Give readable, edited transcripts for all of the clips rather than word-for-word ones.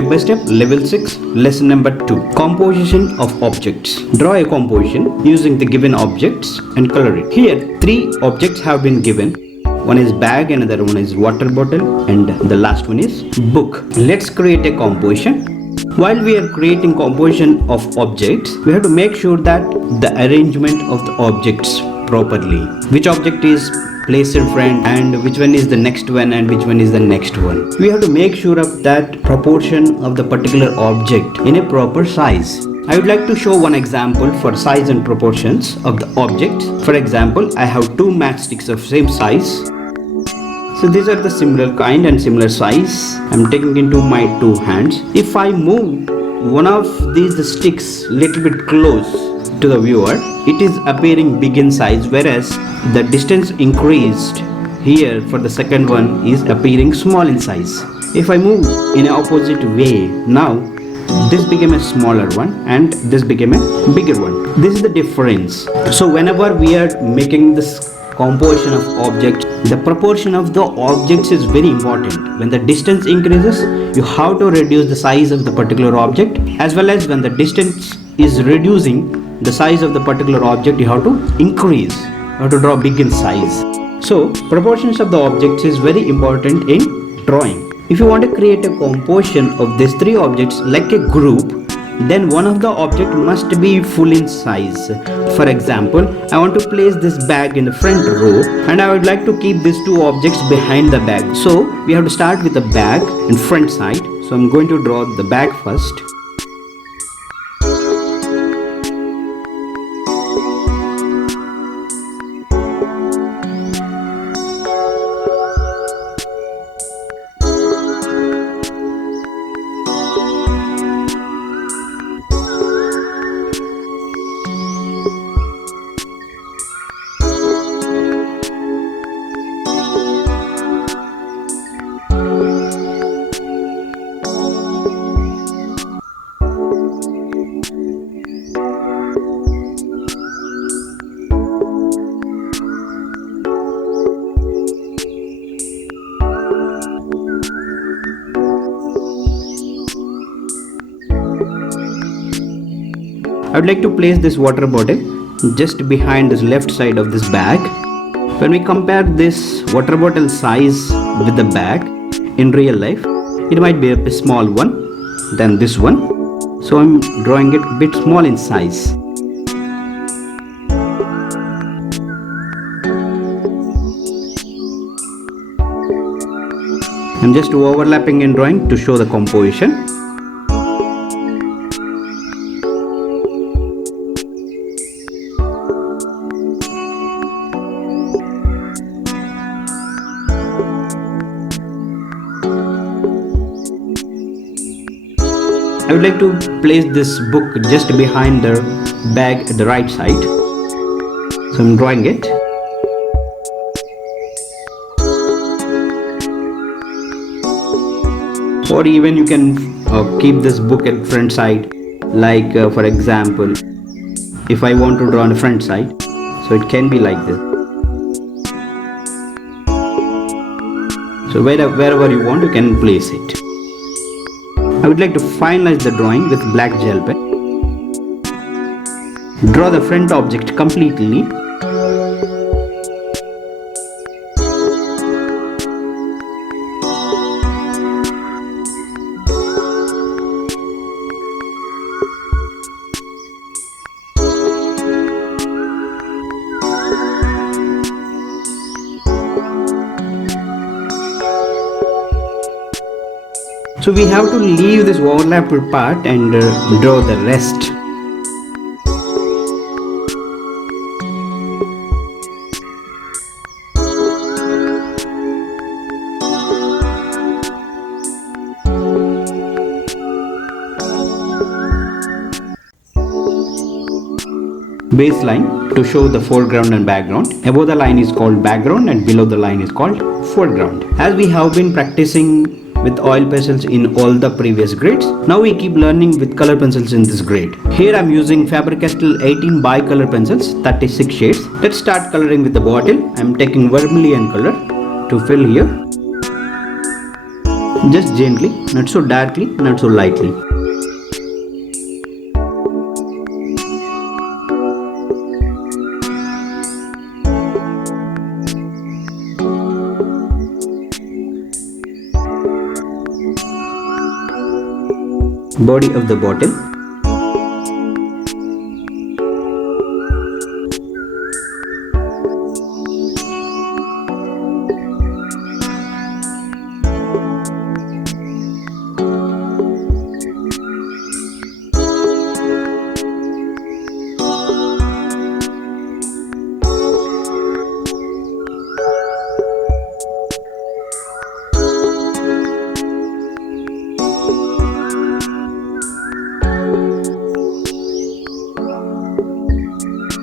Step by step, level 6, lesson number 2. Composition of objects. Draw a composition using the given objects and color it. Here, 3 objects have been given. One is bag, another one is water bottle, and the last one is book. Let's create a composition. While we are creating composition of objects, we have to make sure that the arrangement of the objects properly. Which object is placed in front and which one is the next one and which one is the next one. We have to make sure of that proportion of the particular object in a proper size. I would like to show one example for size and proportions of the object. For example, I have 2 matchsticks of same size. So these are the similar kind and similar size. I'm taking into my 2 hands. If I move one of these sticks little bit close to the viewer, it is appearing big in size, whereas the distance increased here for the second one is appearing small in size. If I move in an opposite way, now this became a smaller one and this became a bigger one. This is the difference. So whenever we are making this composition of objects, the proportion of the objects is very important. When the distance increases, you have to reduce the size of the particular object, as well as when the distance is reducing the size of the particular object, you have to increase. You have to draw big in size. So proportions of the objects is very important in drawing. If you want to create a composition of these 3 objects like a group, then one of the object must be full in size. For example, I want to place this bag in the front row and I would like to keep these 2 objects behind the bag. So we have to start with the bag in front side. So I'm going to draw the bag first. I would like to place this water bottle just behind this left side of this bag. When we compare this water bottle size with the bag in real life, it might be a small one than this one. So I'm drawing it a bit small in size. I'm just overlapping in drawing to show the composition. I would like to place this book just behind the bag at the right side. So I'm drawing it. Or even you can keep this book at front side. Like for example, if I want to draw on the front side, so it can be like this. So wherever you want, you can place it. I would like to finalize the drawing with black gel pen. Draw the front object completely. So we have to leave this overlapped part and draw the rest. Baseline to show the foreground and background. Above the line is called background and below the line is called foreground. As we have been practicing with oil pencils in all the previous grades, now we keep learning with color pencils in this grade. Here I am using Faber Castle 18 bicolor pencils, 36 shades. Let's start coloring with the bottle. I am taking vermilion color to fill here. Just gently, not so darkly, not so lightly. Body of the bottle.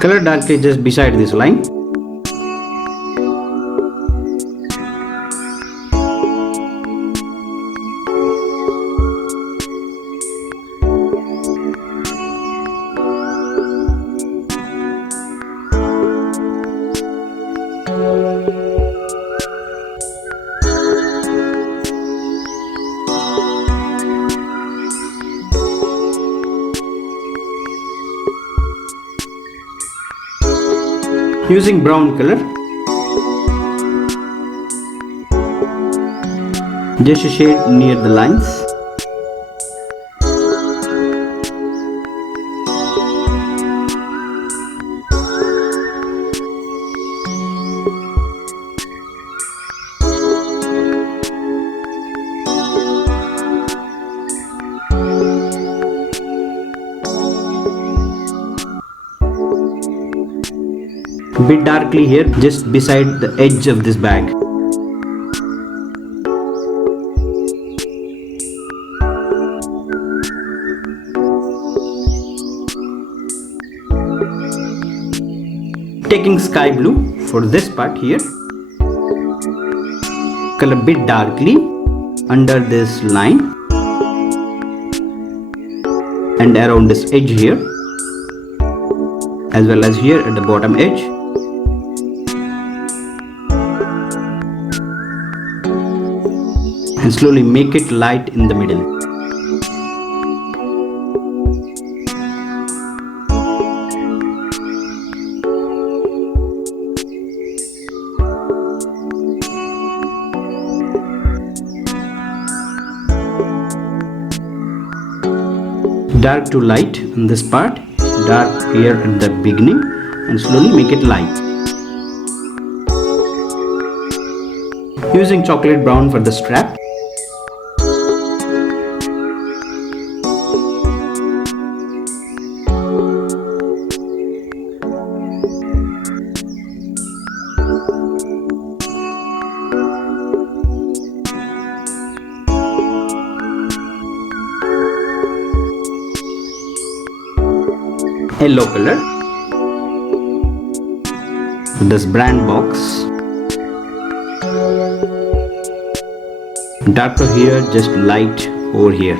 Color darkly just beside this line. Using brown color, just a shade near the lines. A bit darkly here, just beside the edge of this bag. Taking sky blue for this part here. Color bit darkly under this line and around this edge here, as well as here at the bottom edge. And slowly make it light in the middle. Dark to light on this part, dark here at the beginning, and slowly make it light. Using chocolate brown for the strap. Yellow color, this brand box, darker here, just light over here.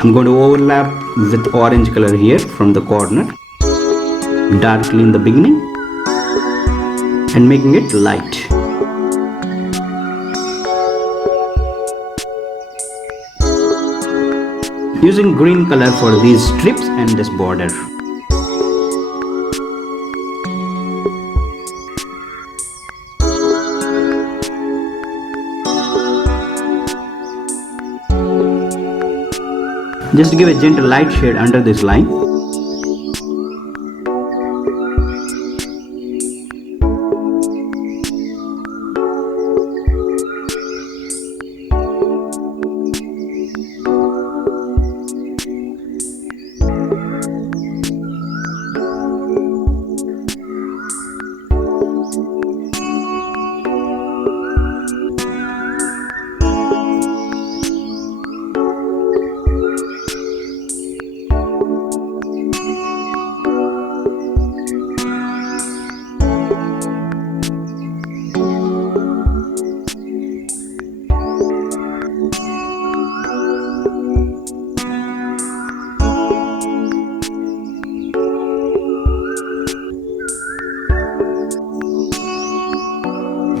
I'm going to overlap with orange color here from the corner, darkly in the beginning and making it light. Using green color for these strips and this border. Just give a gentle light shade under this line.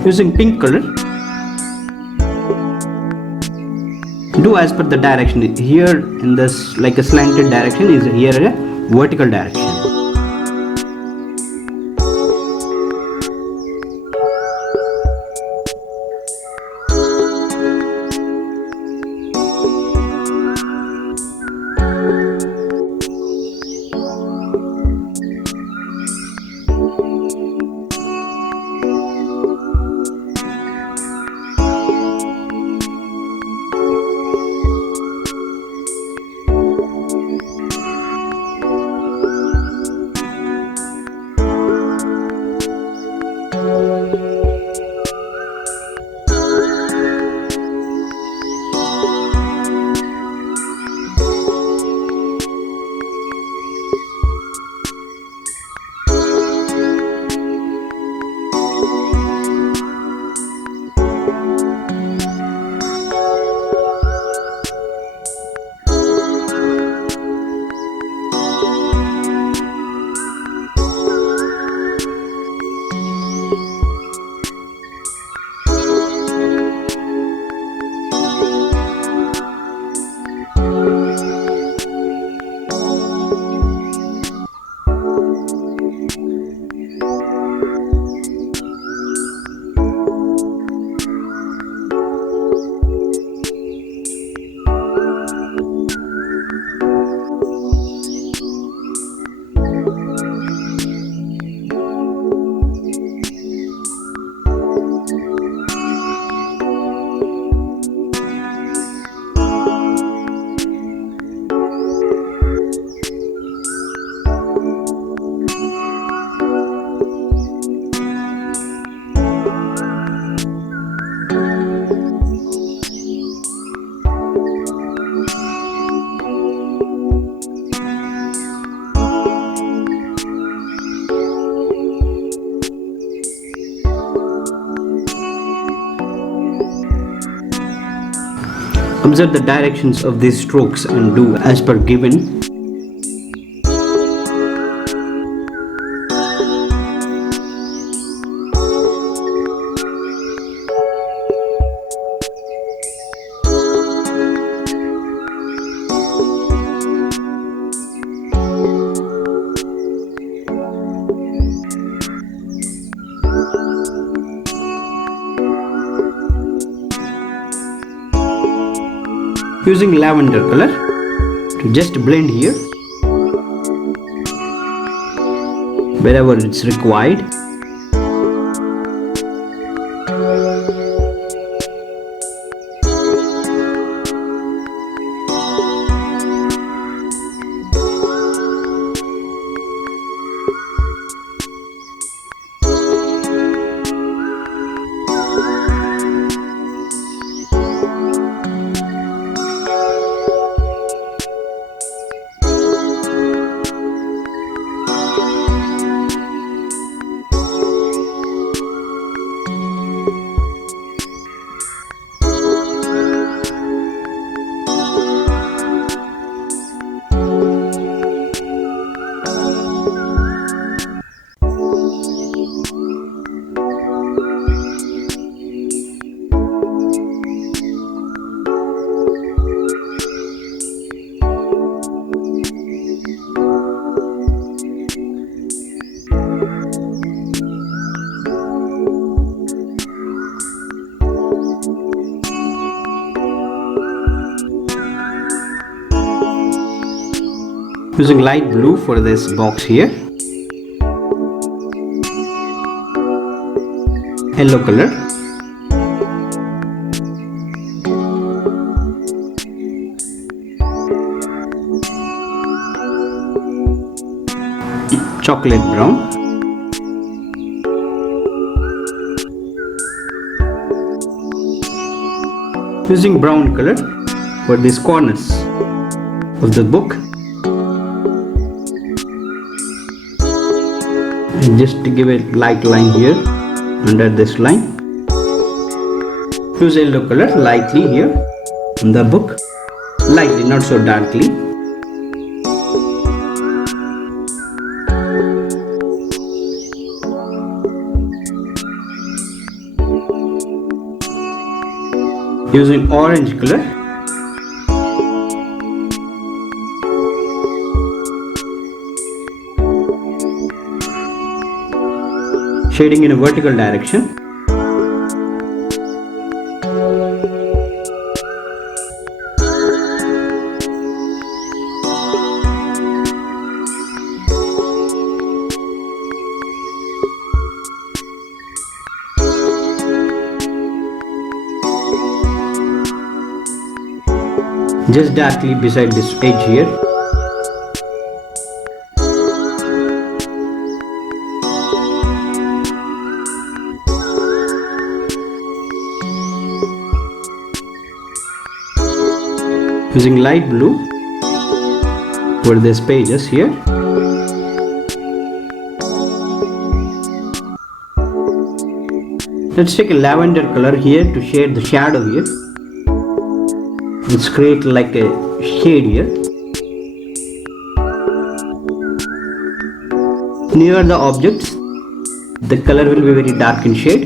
Using pink color, do as per the direction. Here in this like a slanted direction is here a vertical direction. Observe the directions of these strokes and do as per given. Using lavender color to just blend here wherever it's required. Using light blue for this box here, yellow color, chocolate brown, using brown color for these corners of the book. And just to give a light line here under this line. Use yellow color lightly here on the book, lightly, not so darkly. using orange color. Shading in a vertical direction. Just darkly beside this edge here. Using light blue for these pages here. Let's take a lavender color here to shade the shadow here. Let's create like a shade here. Near the objects, the color will be very dark in shade.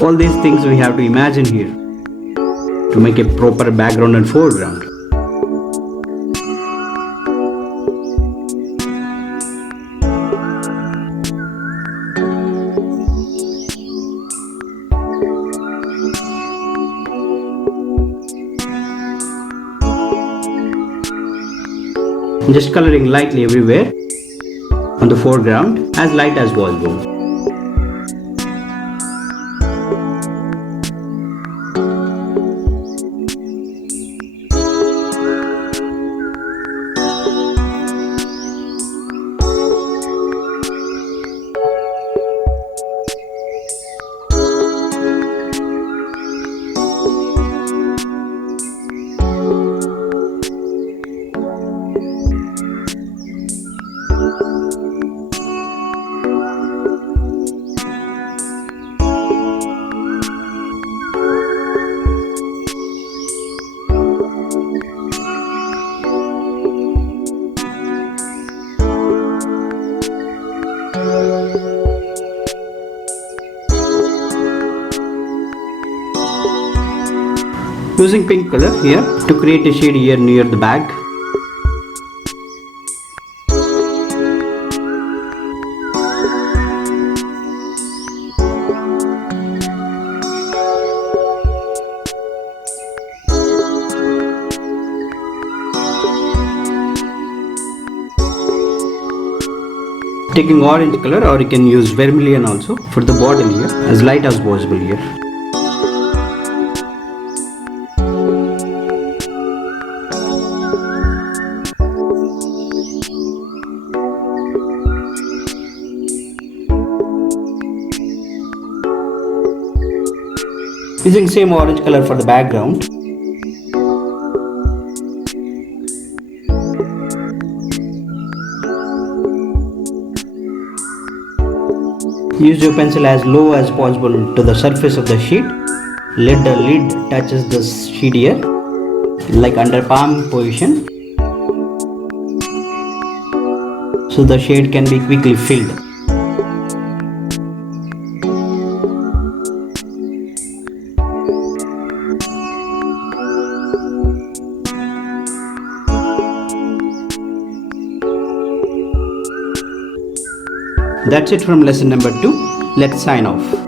All these things we have to imagine here to make a proper background and foreground. Just coloring lightly everywhere on the foreground, as light as possible. Using pink color here to create a shade here near the bag. Taking orange color, or you can use vermilion also for the bottle here, as light as possible here. Using same orange color for the background. Use your pencil as low as possible to the surface of the sheet. Let the lid touches the sheet here, like under palm position, so the shade can be quickly filled. That's it from lesson number 2. Let's sign off.